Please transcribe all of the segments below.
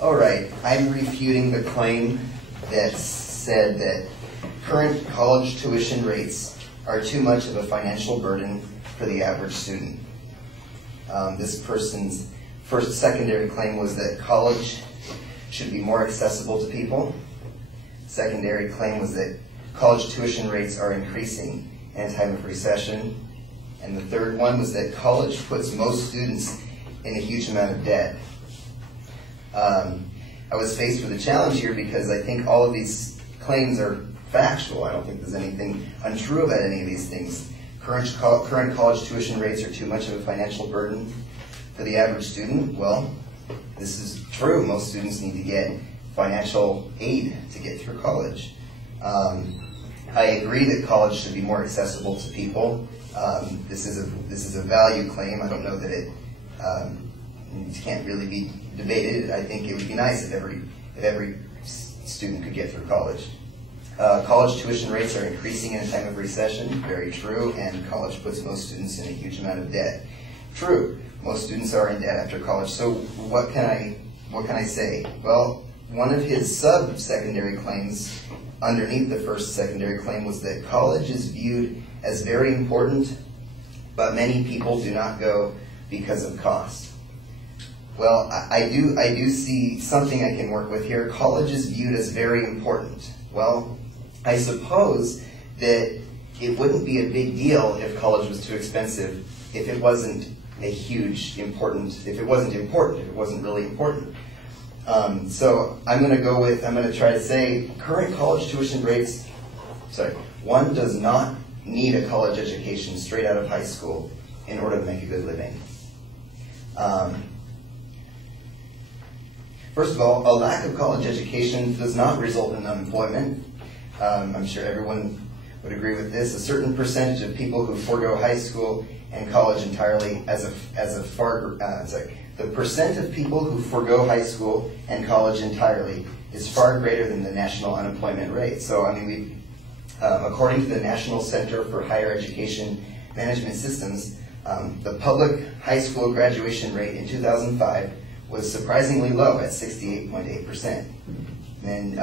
All right, I'm refuting the claim that said that current college tuition rates are too much of a financial burden for the average student. This person's first secondary claim was that college should be more accessible to people. Secondary claim was that college tuition rates are increasing in a time of recession. And the third one was that college puts most students in a huge amount of debt. I was faced with a challenge here because I think all of these claims are factual. I don't think there's anything untrue about any of these things. Current college tuition rates are too much of a financial burden for the average student. Well, this is true. Most students need to get financial aid to get through college. I agree that college should be more accessible to people. This is a value claim. I don't know that it can't really be debated. I think it would be nice if every student could get through college. College tuition rates are increasing in a time of recession. Very true. And college puts most students in a huge amount of debt. True. Most students are in debt after college. So what can I say? Well, one of his sub-secondary claims underneath the first secondary claim was that college is viewed as very important, but many people do not go because of cost. Well, I do see something I can work with here. College is viewed as very important. Well, I suppose that it wouldn't be a big deal if college was too expensive if it wasn't if it wasn't really important. So I'm going to try to say current college tuition rates, one does not need a college education straight out of high school in order to make a good living. First of all, a lack of college education does not result in unemployment. I'm sure everyone would agree with this. A certain percentage of people who forego high school and college entirely the percent of people who forego high school and college entirely is far greater than the national unemployment rate. So, I mean, according to the National Center for Higher Education Management Systems, the public high school graduation rate in 2005 was surprisingly low at 68.8%. And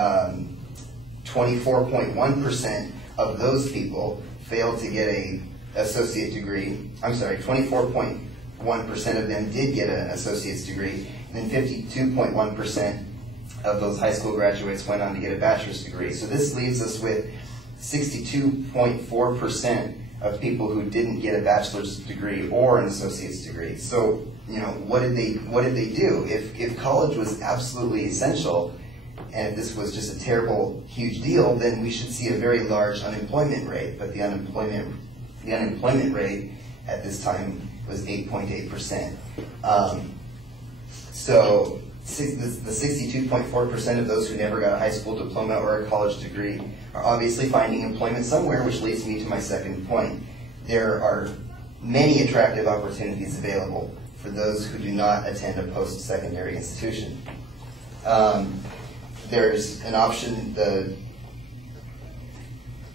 24.1% of those people failed to get an associate degree. 24.1% of them did get an associate's degree, and then 52.1% of those high school graduates went on to get a bachelor's degree. So this leaves us with 62.4% of people who didn't get a bachelor's degree or an associate's degree. So, what did they do? If college was absolutely essential, and if this was just a terrible, huge deal, then we should see a very large unemployment rate. But the unemployment rate at this time was 8.8%. So the 62.4% of those who never got a high school diploma or a college degree are obviously finding employment somewhere, which leads me to my second point. There are many attractive opportunities available for those who do not attend a post-secondary institution. There's an option.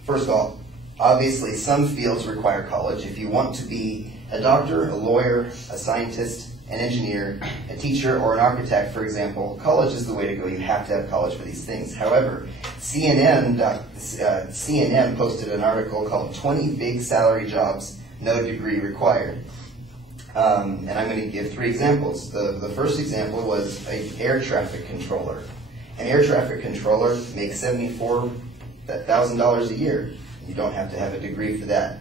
First of all, obviously some fields require college. If you want to be a doctor, a lawyer, a scientist, an engineer, a teacher, or an architect, for example, college is the way to go. You have to have college for these things. However, CNN posted an article called 20 Big Salary Jobs, No Degree Required. And I'm going to give 3 examples. The first example was an air traffic controller. An air traffic controller makes $74,000 a year. You don't have to have a degree for that.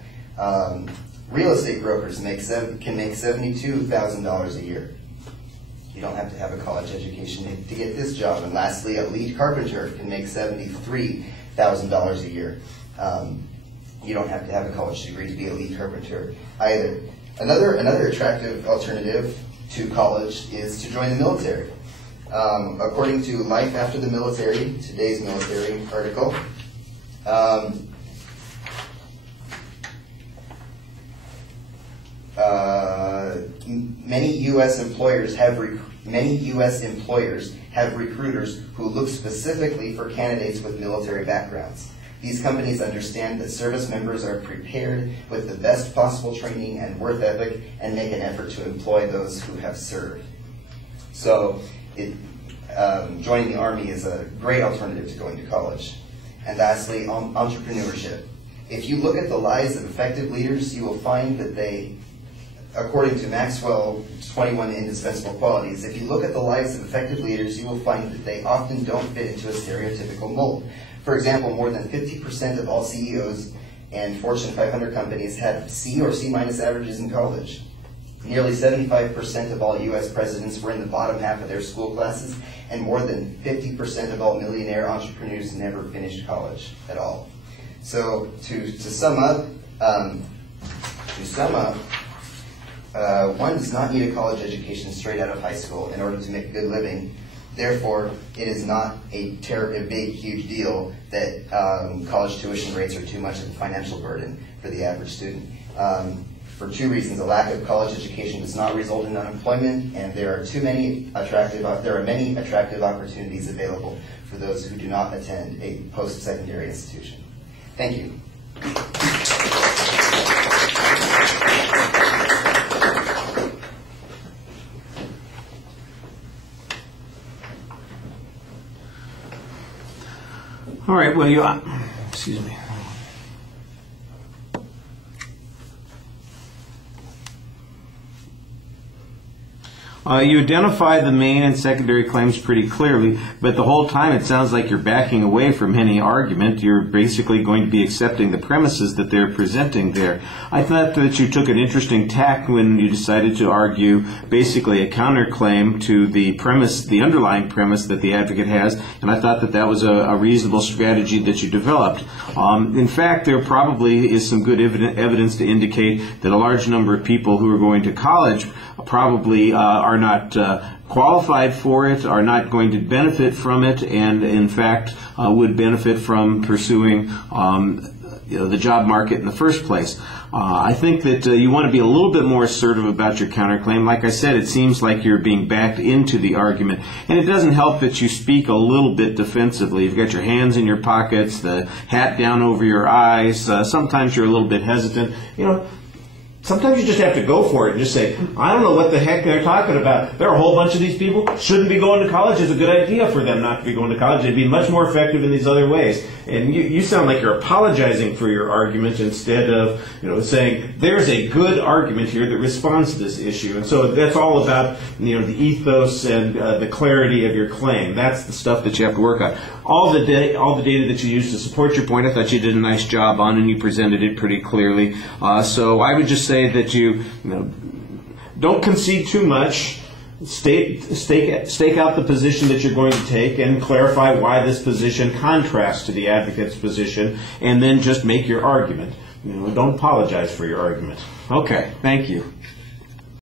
Real estate brokers can make $72,000 a year. You don't have to have a college education to get this job. And lastly, a lead carpenter can make $73,000 a year. You don't have to have a college degree to be a lead carpenter either. Another attractive alternative to college is to join the military. According to Life After the Military, today's military article, many U.S. employers have recruiters who look specifically for candidates with military backgrounds. These companies understand that service members are prepared with the best possible training and work ethic and make an effort to employ those who have served. So joining the Army is a great alternative to going to college. And lastly, entrepreneurship. If you look at the lives of effective leaders, you will find that they, according to Maxwell's 21 indispensable qualities, if you look at the lives of effective leaders, you will find that they often don't fit into a stereotypical mold. For example, more than 50% of all CEOs and Fortune 500 companies had C or C- averages in college. Nearly 75% of all U.S. presidents were in the bottom half of their school classes, and more than 50% of all millionaire entrepreneurs never finished college at all. So to sum up, one does not need a college education straight out of high school in order to make a good living. Therefore, it is not a big, huge deal that college tuition rates are too much of a financial burden for the average student. For two reasons: a lack of college education does not result in unemployment, and there are many attractive opportunities available for those who do not attend a post-secondary institution. Thank you. All right, well, excuse me. You identify the main and secondary claims pretty clearly, but the whole time it sounds like you're backing away from any argument. You're basically going to be accepting the premises that they're presenting there. I thought that you took an interesting tack when you decided to argue basically a counterclaim to the premise, the underlying premise that the advocate has, and I thought that that was a reasonable strategy that you developed. In fact, there probably is some good evidence to indicate that a large number of people who are going to college probably are not qualified for it, are not going to benefit from it, and in fact would benefit from pursuing the job market in the first place. I think that you want to be a little bit more assertive about your counterclaim. Like I said, it seems like you're being backed into the argument, and it doesn't help that you speak a little bit defensively. You've got your hands in your pockets, the hat down over your eyes. Sometimes you're a little bit hesitant. Sometimes you just have to go for it and just say, I don't know what the heck they're talking about. There are a whole bunch of these people shouldn't be going to college. It's a good idea for them not to be going to college. They'd be much more effective in these other ways. And you sound like you're apologizing for your argument instead of saying there's a good argument here that responds to this issue. And so that's all about the ethos and the clarity of your claim. That's the stuff that you have to work on. All the data that you used to support your point, I thought you did a nice job on, and you presented it pretty clearly. So I would just say that you don't concede too much. Stake out the position that you're going to take and clarify why this position contrasts to the advocate's position, and then just make your argument. Don't apologize for your argument. Okay, thank you.